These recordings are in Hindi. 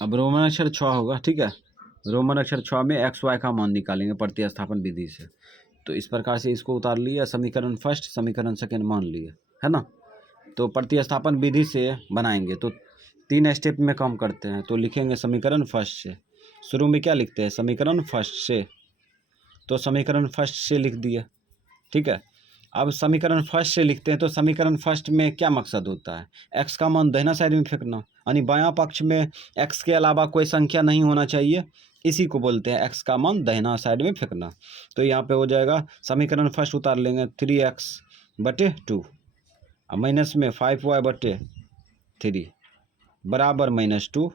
अब रोमन अक्षर 6 होगा, ठीक है। रोमन अक्षर 6 में एक्स वाई का मान निकालेंगे प्रतिस्थापन विधि से। तो इस प्रकार से इसको उतार लिया, समीकरण फर्स्ट समीकरण सेकेंड मान लिए, है ना। तो प्रतिस्थापन विधि से बनाएंगे तो 3 स्टेप में काम करते हैं। तो लिखेंगे समीकरण फर्स्ट से, शुरू में क्या लिखते हैं, समीकरण फर्स्ट से। तो समीकरण फर्स्ट से लिख दिया, ठीक है। अब समीकरण फर्स्ट से लिखते हैं तो समीकरण फर्स्ट में क्या मकसद होता है, एक्स का मान दाहिना साइड में फेंकना, यानी बायां पक्ष में एक्स के अलावा कोई संख्या नहीं होना चाहिए, इसी को बोलते हैं एक्स का मान दाहिना साइड में फेंकना। तो यहाँ पे हो जाएगा समीकरण फर्स्ट उतार लेंगे 3x/2 और माइनस में 5y/3 बराबर -2,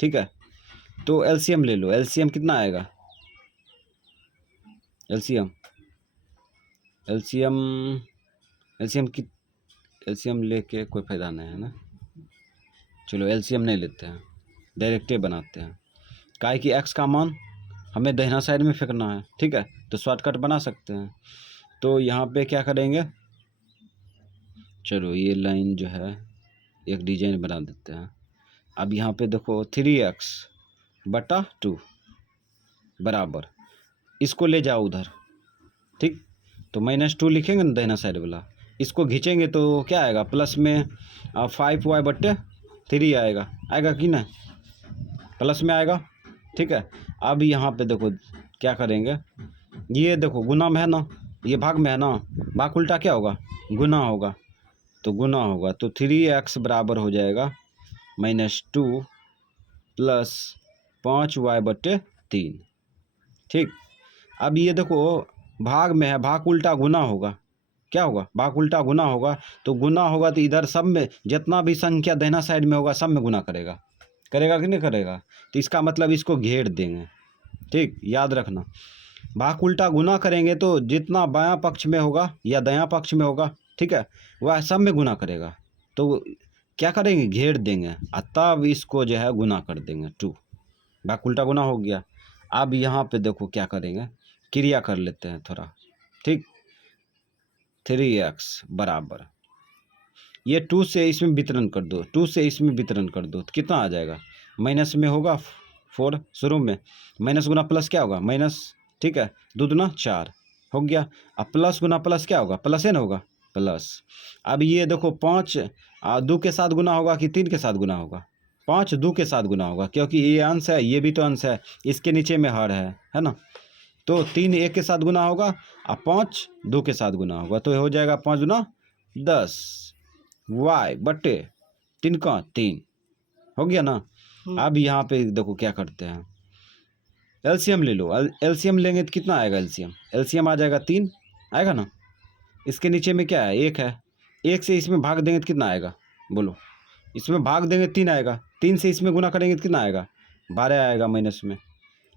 ठीक है। तो एलसीएम ले लो, एलसीएम कितना आएगा, एलसीएम लेके कोई फ़ायदा नहीं है ना। चलो एलसीएम नहीं लेते हैं, डायरेक्ट बनाते हैं, काहे कि एक्स का मान हमें दाहिना साइड में फेंकना है, ठीक है। तो शॉर्टकट बना सकते हैं। तो यहाँ पे क्या करेंगे, चलो ये लाइन जो है एक डिजाइन बना देते हैं। अब यहाँ पे देखो 3x/2 बराबर, इसको ले जाओ उधर, ठीक। तो -2 लिखेंगे ना दाहिना साइड वाला, इसको खींचेंगे तो क्या आएगा, प्लस में 5y/3 आएगा कि ना, प्लस में आएगा, ठीक है। अब यहाँ पे देखो क्या करेंगे, ये देखो गुना में है ना, ये भाग में है ना, भाग उल्टा क्या होगा, गुना होगा। तो गुना होगा तो 3x बराबर हो जाएगा -2 प्लस 5y/3, ठीक। अब ये देखो भाग में है, भाग उल्टा गुना होगा, क्या होगा, भाग उल्टा गुना होगा। तो गुना होगा तो इधर सब में जितना भी संख्या दाहिना साइड में होगा सब में गुना करेगा कि नहीं करेगा। तो इसका मतलब इसको घेर देंगे, ठीक, याद रखना। भाग उल्टा गुना करेंगे तो जितना बायां पक्ष में होगा या दायां पक्ष में होगा, ठीक है, वह सब में गुना करेगा। तो क्या करेंगे, घेर देंगे और तब इसको जो है गुना कर देंगे 2, भाग उल्टा गुना हो गया। अब यहाँ पे देखो क्या करेंगे, क्रिया कर लेते हैं थोड़ा, ठीक। 3x बराबर, ये 2 से इसमें वितरण कर दो, 2 से इसमें वितरण कर दो तो कितना आ जाएगा, माइनस में होगा 4, शुरू में माइनस गुना प्लस क्या होगा माइनस, ठीक है, 2 दूना 4 हो गया। अब प्लस गुना प्लस क्या होगा, प्लस है ना होगा, प्लस। अब ये देखो 5 2 के साथ गुना होगा कि 3 के साथ गुना होगा, 5 2 के साथ गुना होगा, क्योंकि ये अंश है, ये भी तो अंश है, इसके नीचे में हर है ना। तो 3 1 के साथ गुना होगा और 5 2 के साथ गुना होगा, तो हो जाएगा 5 दूना 10 y/3 का 3 हो गया ना। अब यहाँ पे देखो क्या करते हैं, एलसीएम ले लो, एलसीएम लेंगे तो कितना आएगा, एलसीएम आ जाएगा 3 आएगा ना। इसके नीचे में क्या है, 1 है, 1 से इसमें भाग देंगे तो कितना आएगा, बोलो, इसमें भाग देंगे 3 आएगा, 3 से इसमें गुना करेंगे तो कितना आएगा, 12 आएगा माइनस में,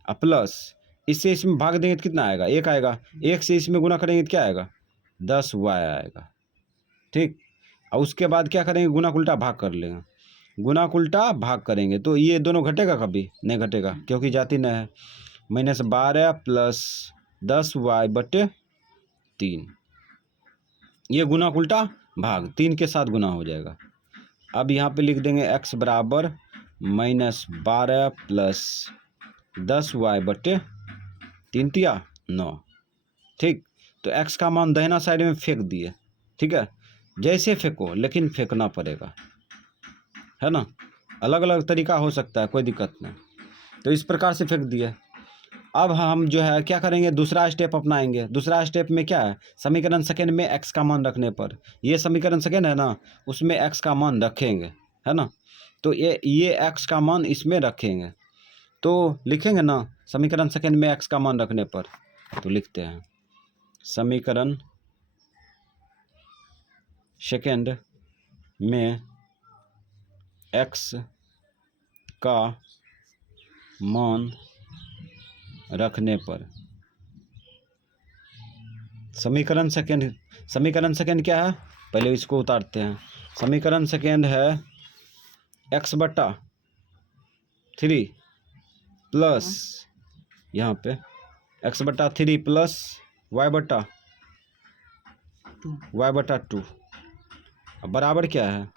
और प्लस इससे इसमें भाग देंगे तो कितना आएगा, 1 आएगा, 1 से इसमें गुना करेंगे तो क्या आएगा, 10y आएगा, ठीक। और उसके बाद क्या करेंगे, गुना उल्टा भाग कर लेंगे, गुना उल्टा भाग करेंगे तो ये दोनों घटेगा, कभी नहीं घटेगा क्योंकि जाती नहीं है। -12 प्लस 10y/3, ये गुना उल्टा भाग 3 के साथ गुना हो जाएगा। अब यहाँ पे लिख देंगे x बराबर -12 प्लस 10y/3 तिया 9, ठीक। तो x का मान दाहिना साइड में फेंक दिए, ठीक है, जैसे फेंको लेकिन फेंकना पड़ेगा, है ना। अलग अलग तरीका हो सकता है, कोई दिक्कत नहीं। तो इस प्रकार से फेंक दिए। अब हम जो है क्या करेंगे, दूसरा स्टेप अपनाएंगे। दूसरा स्टेप में क्या है, समीकरण सेकेंड में x का मान रखने पर, ये समीकरण सेकेंड है ना, उसमें x का मान रखेंगे, है ना। तो ये x का मान इसमें रखेंगे, तो लिखेंगे ना समीकरण सेकेंड में x का मान रखने पर। तो लिखते हैं समीकरण सेकेंड में x का मान रखने पर, समीकरण सेकेंड क्या है, पहले इसको उतारते हैं। समीकरण सेकेंड है x/3 प्लस, यहाँ पे x/3 प्लस y/2 बराबर क्या है,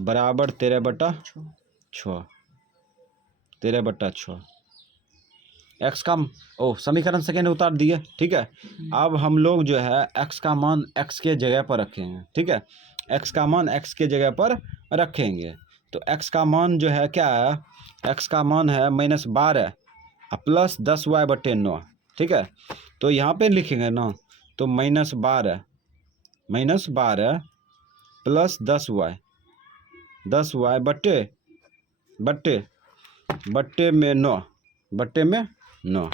बराबर 13/6, 6, 13/6। एक्स का समीकरण सेकेंड उतार दिए। ठीक है, अब हम लोग जो है एक्स का मान एक्स के जगह पर रखेंगे। ठीक है, एक्स का मान एक्स के जगह पर रखेंगे। तो एक्स का मान जो है क्या है, एक्स का मान है -12 प्लस 10y/9। ठीक है, तो यहाँ पे लिखेंगे ना, तो -12 प्लस 10y बट्टे में 9।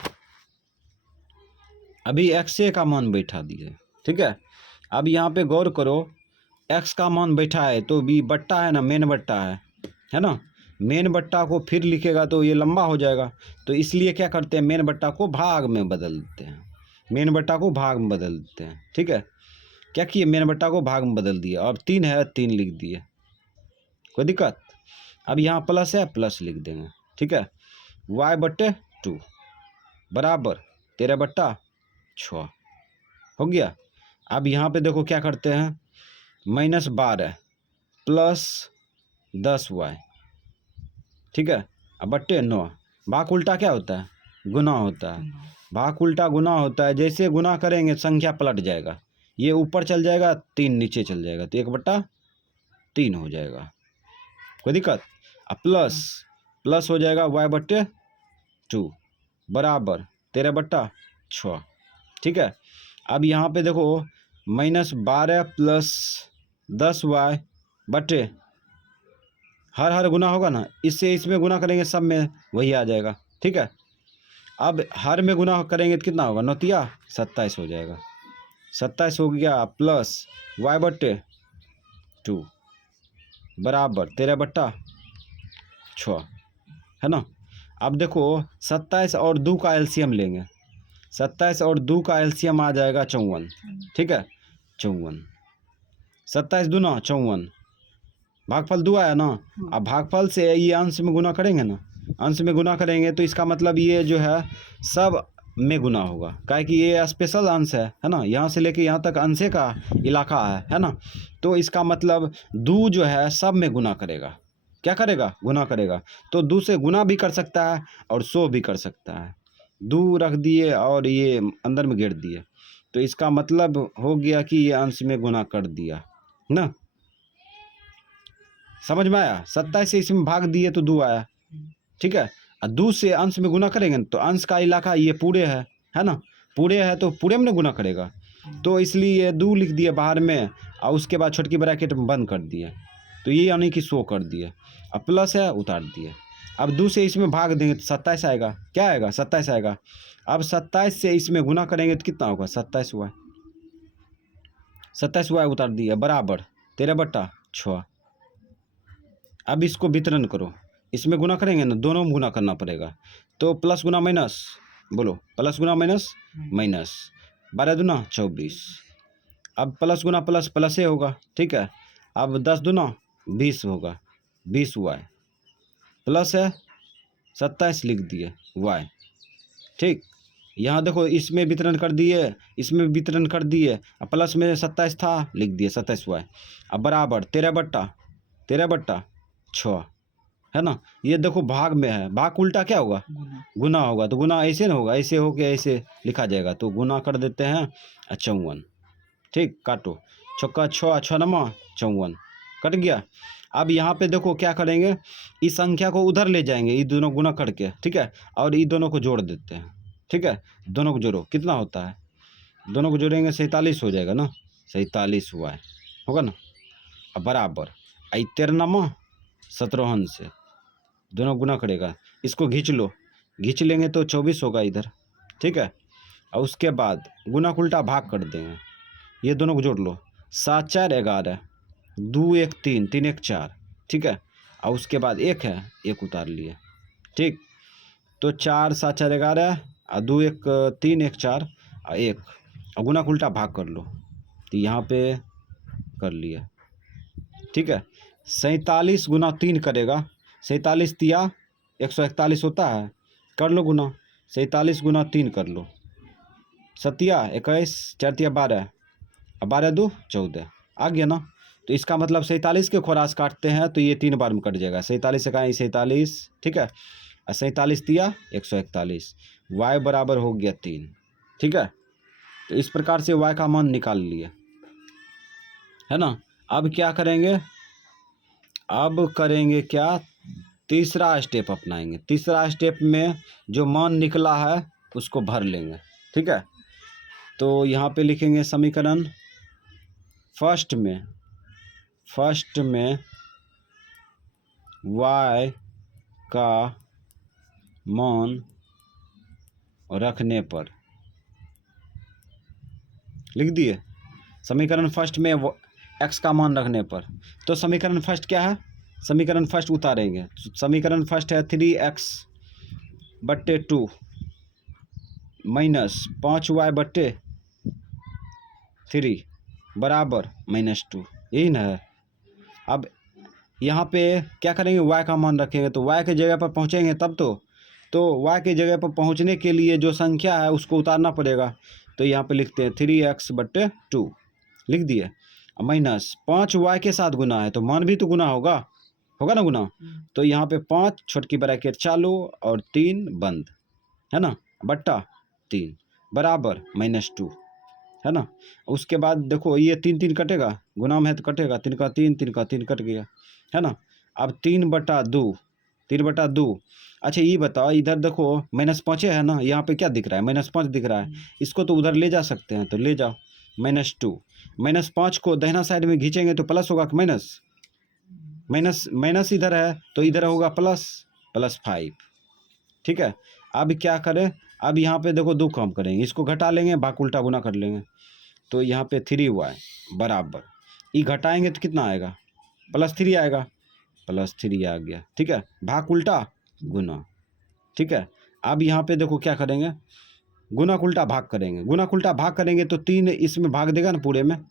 अभी एक्स का मान बैठा दिए। ठीक है, अब यहाँ पे गौर करो, एक्स का मान बैठा है तो भी बट्टा है ना, मेन बट्टा है ना। मेन बट्टा को फिर लिखेगा तो ये लंबा हो जाएगा, तो इसलिए क्या करते हैं, मेन बट्टा को भाग में बदल देते हैं। मेन बट्टा को भाग में बदल देते हैं। ठीक है, क्या किए, मेन बट्टा को भाग में बदल दिया। अब 3 है, 3 लिख दिए, कोई दिक्कत। अब यहाँ प्लस है, प्लस लिख देंगे। ठीक है, y/2 बराबर 13/6 हो गया। अब यहाँ पे देखो क्या करते हैं, -12 प्लस 10y। ठीक है, अब बट्टे 9। भाग उल्टा क्या होता है, गुना होता है। भाग उल्टा गुना होता है, जैसे गुना करेंगे संख्या पलट जाएगा, ये ऊपर चल जाएगा, 3 नीचे चल जाएगा, तो 1/3 हो जाएगा, कोई दिक्कत। अब प्लस हो जाएगा y/2 बराबर 13/6। ठीक है, अब यहाँ पे देखो -12 प्लस 10y बटे हर गुना होगा ना, इससे इसमें गुना करेंगे, सब में वही आ जाएगा। ठीक है, अब हर में गुना करेंगे तो कितना होगा, 9 27 हो जाएगा। 27 हो गया, प्लस y/2 बराबर 13/6 है ना। अब देखो 27 और 2 का एलसीएम लेंगे, 27 और 2 का एलसीएम आ जाएगा 54। ठीक है, 54, 27 दूना 54, भागफल 2 आया ना। अब भागफल से ये अंश में गुना करेंगे ना, अंश में गुना करेंगे तो इसका मतलब ये जो है सब में गुना होगा, काहे कि ये स्पेशल अंश है ना, यहाँ से लेके यहाँ तक अंशे का इलाका है ना। तो इसका मतलब 2 जो है सब में गुना करेगा, क्या करेगा, गुना करेगा। तो 2 से गुना भी कर सकता है और 100 भी कर सकता है। 2 रख दिए और ये अंदर में गिर दिए, तो इसका मतलब हो गया कि ये अंश में गुना कर दिया ना, समझ में आया। 27 से इसमें भाग दिए तो 2 आया। ठीक है, और 2 से अंश में गुना करेंगे तो अंश का इलाका ये पूरे है ना, पूरे है तो पूरे में गुना करेगा, तो इसलिए 2 लिख दिए बाहर में, और उसके बाद छोटकी ब्रैकेट में बंद कर दिए, तो ये यानी कि 100 कर दिए। अब प्लस है, उतार दिए। अब 2 से इसमें भाग देंगे तो 27 आएगा, क्या आएगा, 27 आएगा। अब 27 से इसमें गुना करेंगे तो कितना होगा, 27y उतार दिया बराबर 13/6। अब इसको वितरण करो, इसमें गुना करेंगे ना, दोनों में गुना करना पड़ेगा, तो प्लस गुना माइनस, बोलो प्लस गुना माइनस, 12 दूना 24। अब प्लस गुना प्लस प्लस होगा। ठीक है, अब 10 दूना 20 होगा, 20y प्लस है 27 लिख दिए y। ठीक, यहाँ देखो इसमें वितरण कर दिए, इसमें वितरण कर दिए, अब प्लस में 27 था, लिख दिए 27y। अब बराबर 13/6 है ना। ये देखो भाग में है, भाग उल्टा क्या होगा, गुना होगा, तो गुना ऐसे ना होगा, ऐसे हो के ऐसे लिखा जाएगा, तो गुना कर देते हैं 54। ठीक, काटो, छक्का 6 6 नमा 54 कट गया। अब यहाँ पे देखो क्या करेंगे, इस संख्या को उधर ले जाएंगे, ये दोनों गुना करके। ठीक है, और ये दोनों को जोड़ देते हैं। ठीक है, दोनों को जोड़ो, कितना होता है, दोनों को जोड़ेंगे 47 हो जाएगा ना, 47 हुआ है, होगा ना। अब बराबर 13 17 से दोनों गुना करेगा, इसको खींच लो, खींच लेंगे तो 24 होगा इधर। ठीक है, और उसके बाद गुना उल्टा भाग कर देंगे, ये दोनों को जोड़ लो, 7 4 11, 2 1 3 3 1 4। ठीक है, और उसके बाद 1 है, 1 उतार लिए। ठीक, तो 4 7 4 11 और 2 1 3 1 4 और 1, और गुना उल्टा भाग कर लो, तो यहाँ पे कर लिया। ठीक है, 47 गुना 3 करेगा, 47 तिया 141 होता है, कर लो गुना, 47 गुना 3 कर लो, 7 21 4 12, और 12 2 14 आ गया ना। तो इसका मतलब 47 के क्रॉस काटते हैं तो ये 3 बार में कट जाएगा। 47 से कहाँ 47, ठीक है, और 47 दिया 141, y बराबर हो गया 3, ठीक है। तो इस प्रकार से y का मान निकाल लिए, है ना। अब क्या करेंगे, अब करेंगे क्या, तीसरा स्टेप अपनाएंगे। तीसरा स्टेप में जो मान निकला है उसको भर लेंगे, ठीक है। तो यहाँ पे लिखेंगे समीकरण फर्स्ट में y का मान रखने पर, लिख दिए समीकरण फर्स्ट में x का मान रखने पर। तो समीकरण फर्स्ट क्या है, समीकरण फर्स्ट उतारेंगे। समीकरण फर्स्ट है 3x/2 माइनस 5y/3 बराबर -2, यही ना है। अब यहाँ पे क्या करेंगे, y का मान रखेंगे तो y के जगह पर पहुँचेंगे तब तो y के जगह पर पहुँचने के लिए जो संख्या है उसको उतारना पड़ेगा। तो यहाँ पे लिखते हैं 3x/2 लिख दिए, माइनस 5y के साथ गुना है तो मान भी तो गुना होगा ना गुना। तो यहाँ पे 5 छोटकी ब्रैकेट चालू और 3 बंद, है ना, बट्टा 3 बराबर -2, है ना। उसके बाद देखो ये 3 3 कटेगा, गुना में है तो कटेगा, 3 का 3 3 का 3 कट गया, है ना। अब 3/2। अच्छा ये बताओ, इधर देखो -5 है ना, यहाँ पे क्या दिख रहा है, -5 दिख रहा है। इसको तो उधर ले जा सकते हैं, तो ले जाओ, -2। -5 को दाहिना साइड में खींचेंगे तो प्लस होगा कि माइनस इधर है तो इधर होगा +5, ठीक है। अब क्या करें, अब यहाँ पे देखो 2 कम करेंगे, इसको घटा लेंगे, भाग उल्टा गुना कर लेंगे। तो यहाँ पे 3y बराबर, ये घटाएंगे तो कितना आएगा, +3 आएगा, +3 आ गया, ठीक है। भाग उल्टा गुना, ठीक है। अब यहाँ पे देखो क्या करेंगे, गुना उल्टा भाग करेंगे। गुना उल्टा भाग करेंगे तो 3 इसमें भाग देगा ना, पूरे में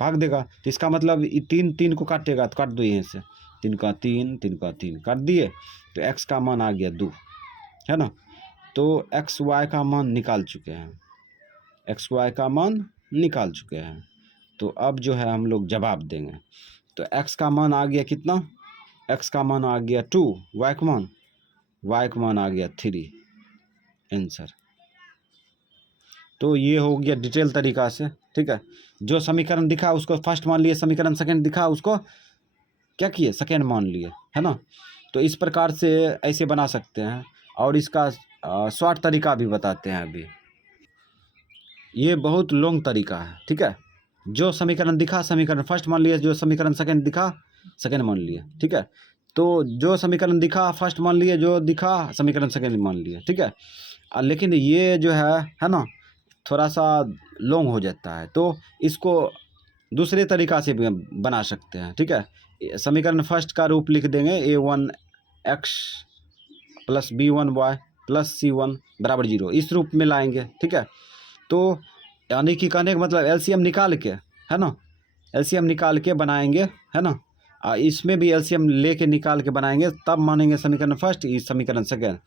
भाग देगा। तो इसका मतलब 3 को काटेगा, तो काट दो यहीं से, 3 का 3 काट दिए। तो x का मान आ गया 2, है ना। तो x y का मान निकाल चुके हैं, x y का मान निकाल चुके हैं। तो अब जो है हम लोग जवाब देंगे। तो x का मान आ गया कितना, x का मान आ गया 2, y का मान आ गया 3, आंसर। तो ये हो गया डिटेल तरीका से, ठीक है। जो समीकरण दिखा उसको फर्स्ट मान लिए, समीकरण सेकंड दिखा उसको क्या किए, सेकंड मान लिए, है ना। तो इस प्रकार से ऐसे बना सकते हैं। और इसका शॉर्ट तरीका भी बताते हैं अभी। ये बहुत लॉन्ग तरीका है, ठीक है। जो समीकरण दिखा समीकरण फर्स्ट मान लिए, जो समीकरण सेकंड दिखा सेकंड मान लिए, ठीक है। तो जो समीकरण दिखा फर्स्ट मान लिए, जो दिखा समीकरण सेकंड मान लिए, ठीक है। लेकिन ये जो है ना, थोड़ा सा लॉन्ग हो जाता है, तो इसको दूसरे तरीका से भी बना सकते हैं, ठीक है। समीकरण फर्स्ट का रूप लिख देंगे a1x + b1y + c1 बराबर 0, इस रूप में लाएंगे, ठीक है। तो यानी कि कहने का मतलब एलसीएम निकाल के, है ना, एलसीएम निकाल के बनाएंगे, है ना। इसमें भी एलसीएम लेके निकाल के बनाएंगे, तब मानेंगे समीकरण फर्स्ट, ये समीकरण सेकंड,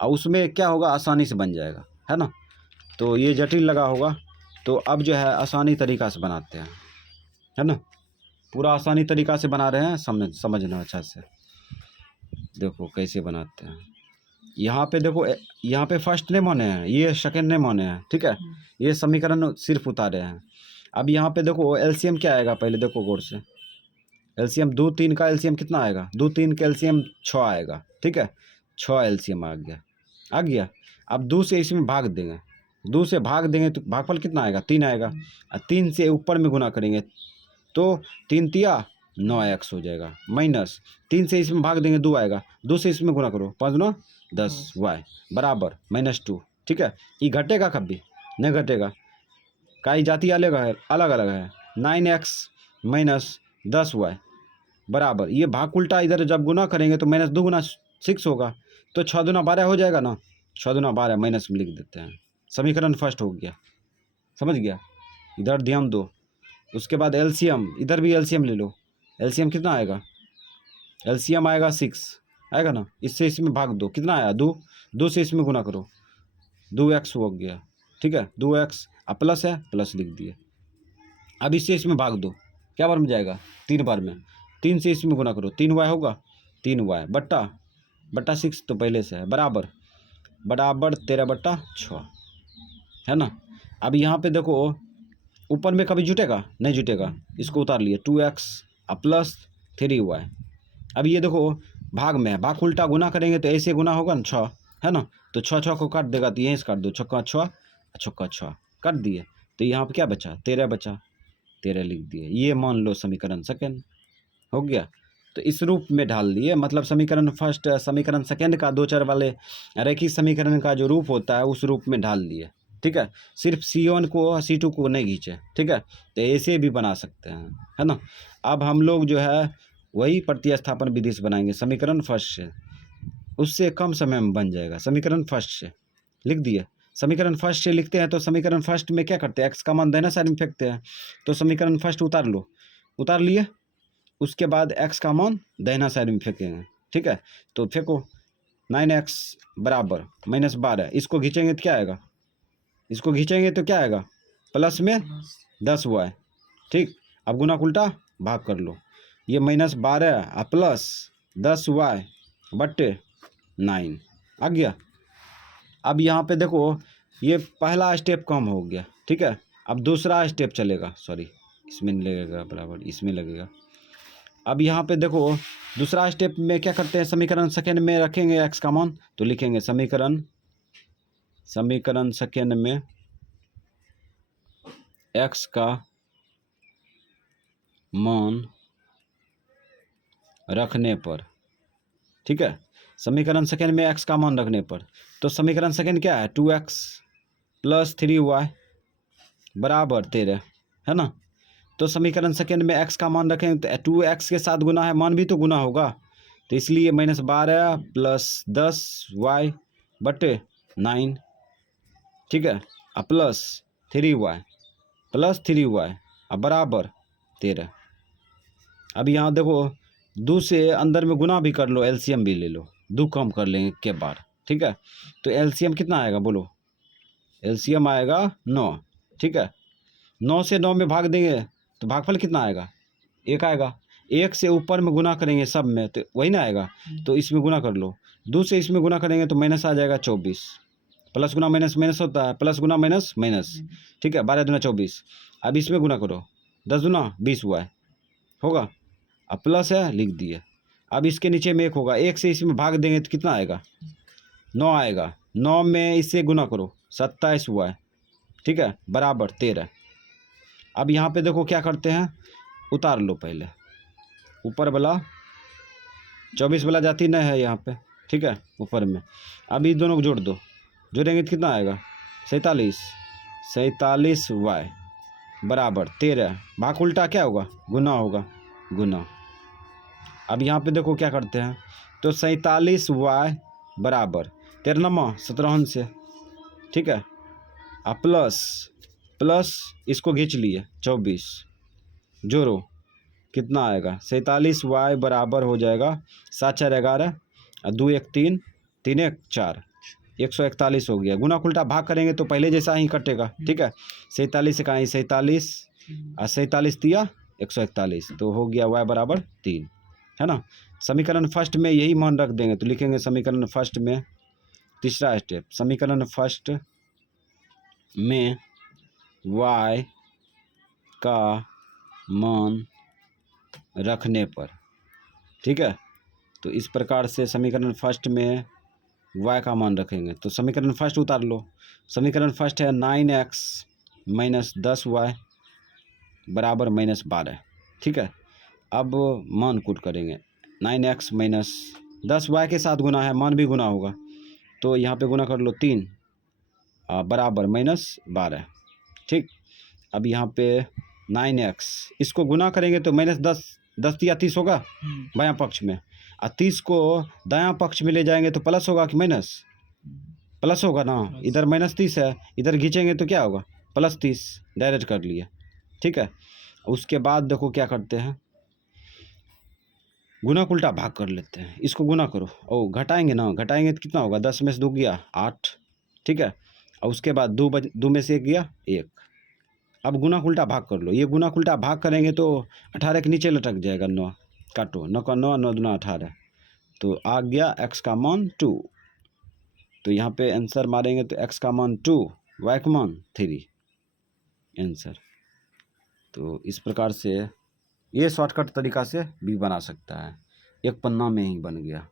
और उसमें क्या होगा, आसानी से बन जाएगा, है ना। तो ये जटिल लगा होगा, तो अब जो है आसानी तरीका से बनाते हैं, है ना। पूरा आसानी तरीका से बना रहे हैं, समझना अच्छा से। देखो कैसे बनाते हैं। यहाँ पे देखो, यहाँ पे फर्स्ट ने माने हैं, ये सेकंड ने माने हैं, ठीक है। ये समीकरण सिर्फ उतारे हैं। अब यहाँ पे देखो एलसीएम क्या आएगा, पहले देखो गौर से। एलसीएम 2 3 का एलसीएम कितना आएगा, 2 3 का एलसीएम 6 आएगा, ठीक है। 6 एलसीएम आ गया। अब 2 से इसमें भाग देंगे, 2 से भाग देंगे तो भागफल कितना आएगा, 3 आएगा। और 3 से ऊपर में गुना करेंगे तो 3 तिया 9x हो जाएगा, माइनस 3 से इसमें भाग देंगे 2 आएगा, 2 से इसमें गुना करो 5 9 10y बराबर -2, ठीक है। ये घटेगा कभी नहीं घटेगा, काई जाति अलग है 9x - 10y बराबर, ये भाग उल्टा इधर जब गुना करेंगे तो -2 गुना 6 होगा, तो 6 दूना 12 हो जाएगा ना, 6 दूना 12 माइनस में लिख देते हैं। समीकरण फर्स्ट हो गया, समझ गया, इधर ध्यान दो। उसके बाद एलसीएम, इधर भी एलसीएम ले लो। एलसीएम कितना आएगा, एलसीएम आएगा 6 आएगा ना, इससे इसमें भाग दो, कितना आया 2 से इसमें गुना करो 2x हो गया, ठीक है। 2x प्लस है, प्लस लिख दिए। अब इससे इसमें भाग दो, क्या बार में जाएगा, 3 बार में। 3 से इसमें गुना करो, 3y होगा, 3y बट्टा 6 तो पहले से है, बराबर 13/6 है ना। अब यहाँ पे देखो ऊपर में कभी जुटेगा नहीं जुटेगा, इसको उतार लिए 2x प्लस 3y। अब ये देखो भाग में है, भाग उल्टा गुना करेंगे तो ऐसे गुना होगा ना 6 है ना, तो 6 को काट देगा तो यहीं से काट दो, छक्का 6 छक्का 6 काट दिए, तो यहाँ पे क्या बचा 13 बचा, 13 लिख दिए। ये मान लो समीकरण सेकेंड हो गया। तो इस रूप में ढाल दिए, मतलब समीकरण फर्स्ट समीकरण सेकेंड का दो चर वाले रैखिक समीकरण का जो रूप होता है उस रूप में ढाल दिए, ठीक है। सिर्फ C1 को C2 को नहीं खींचे, ठीक है, तो ऐसे भी बना सकते हैं, है ना। अब हम लोग जो है वही प्रतिस्थापन विधि से बनाएंगे, समीकरण फर्स्ट से, उससे कम समय में बन जाएगा। समीकरण फर्स्ट से लिख दिए, समीकरण फर्स्ट से लिखते हैं तो समीकरण फर्स्ट में क्या करते हैं, एक्स का मान दाहिना साइड में फेंकते हैं, तो समीकरण फर्स्ट उतार लो, उतार लिए, उसके बाद एक्स का मान दाहिना साइड में फेंकेंगे, ठीक है। तो फेंको 9x बराबर -12, इसको खींचेंगे तो क्या आएगा, इसको खींचेंगे तो क्या आएगा, प्लस में 10y, ठीक। अब गुना उल्टा भाग कर लो, ये -12 प्लस 10y बट्टे 9 आ गया। अब यहाँ पे देखो ये पहला स्टेप कम हो गया, ठीक है। अब दूसरा स्टेप चलेगा, सॉरी इसमें नहीं लगेगा बराबर, इसमें लगेगा। अब यहाँ पे देखो दूसरा स्टेप में क्या करते हैं, समीकरण सेकेंड में रखेंगे एक्स का मान, तो लिखेंगे समीकरण सेकेंड में एक्स का मान रखने पर, ठीक है, समीकरण सेकेंड में एक्स का मान रखने पर, तो समीकरण सेकेंड क्या है 2x प्लस 3y बराबर 13 है ना। तो समीकरण सेकेंड में x का मान रखें तो 2x के साथ गुना है, मान भी तो गुना होगा, तो इसलिए -12 प्लस 10y बटे 9, ठीक है, प्लस 3y अब बराबर 13। अब यहाँ देखो 2 से अंदर में गुना भी कर लो, एलसीएम भी ले लो, 2 कम कर लेंगे के बार, ठीक है। तो एलसीएम कितना आएगा बोलो, एलसीएम आएगा 9, ठीक है। 9 से 9 में भाग देंगे तो भागफल कितना आएगा, 1 आएगा। 1 से ऊपर में गुना करेंगे सब में तो वही ना आएगा, तो इसमें गुना कर लो, 2 से इसमें गुना करेंगे तो माइनस आ जाएगा 24, प्लस गुना माइनस माइनस होता है, प्लस गुना माइनस माइनस, ठीक है, 12 दूना 24। अब इसमें गुना करो, 10 दूना 20 हुआ है होगा, अब प्लस है लिख दिए। अब इसके नीचे में 1 होगा, 1 से इसमें भाग देंगे तो कितना आएगा 9 आएगा, 9 में इससे गुना करो 27 हुआ है, ठीक है, बराबर 13। अब यहाँ पे देखो क्या करते हैं, उतार लो पहले, ऊपर वाला 24 वाला जाती नहीं है यहाँ पे, ठीक है, ऊपर में। अब ये दोनों को जोड़ दो, जोड़ेंगे तो कितना आएगा 47y बराबर 13, भाग उल्टा क्या होगा गुना होगा, गुना। अब यहाँ पे देखो क्या करते हैं, तो 47y बराबर 13 17 से, ठीक है, प्लस इसको खींच लिए 24, जोड़ो कितना आएगा 47y बराबर हो जाएगा 7 4 11 और 2 1 3 3 1 4, 141 हो गया। गुना उल्टा भाग करेंगे तो पहले जैसा ही कटेगा, ठीक है। 47 से कहीं 47 और 47 दिया 141, तो हो गया y बराबर 3, है ना। समीकरण फर्स्ट में यही मान रख देंगे, तो लिखेंगे समीकरण फर्स्ट में तीसरा स्टेप, समीकरण फर्स्ट में y का मान रखने पर, ठीक है। तो इस प्रकार से समीकरण फर्स्ट में y का मान रखेंगे, तो समीकरण फर्स्ट उतार लो, समीकरण फर्स्ट है 9x माइनस 10y बराबर -12, ठीक है। अब मान कूट करेंगे, 9x माइनस 10y के साथ गुना है, मान भी गुना होगा, तो यहाँ पे गुना कर लो 3 बराबर -12, ठीक। अब यहाँ पे 9x इसको गुना करेंगे तो -10 10 या 30 होगा बायां पक्ष में, और 30 को दायां पक्ष में ले जाएंगे तो प्लस होगा कि माइनस, प्लस होगा ना, इधर -30 है, इधर खींचेंगे तो क्या होगा +30, डायरेक्ट कर लिए, ठीक है। उसके बाद देखो क्या करते हैं, गुना उल्टा भाग कर लेते हैं, इसको गुना करो और घटाएंगे ना, घटाएंगे तो कितना होगा 10 में से 2 गया 8, ठीक है। और उसके बाद 2 में से 1 गया 1, अब गुना उल्टा भाग कर लो, ये गुना उल्टा भाग करेंगे तो 18 के नीचे लटक जाएगा 9, काटो 9 का 9, 9 दूना 18, तो आ गया x का मान 2। तो यहाँ पे आंसर मारेंगे तो x का मान 2, y का मान 3 आंसर। तो इस प्रकार से ये शॉर्टकट तरीका से भी बना सकता है, एक पन्ना में ही बन गया।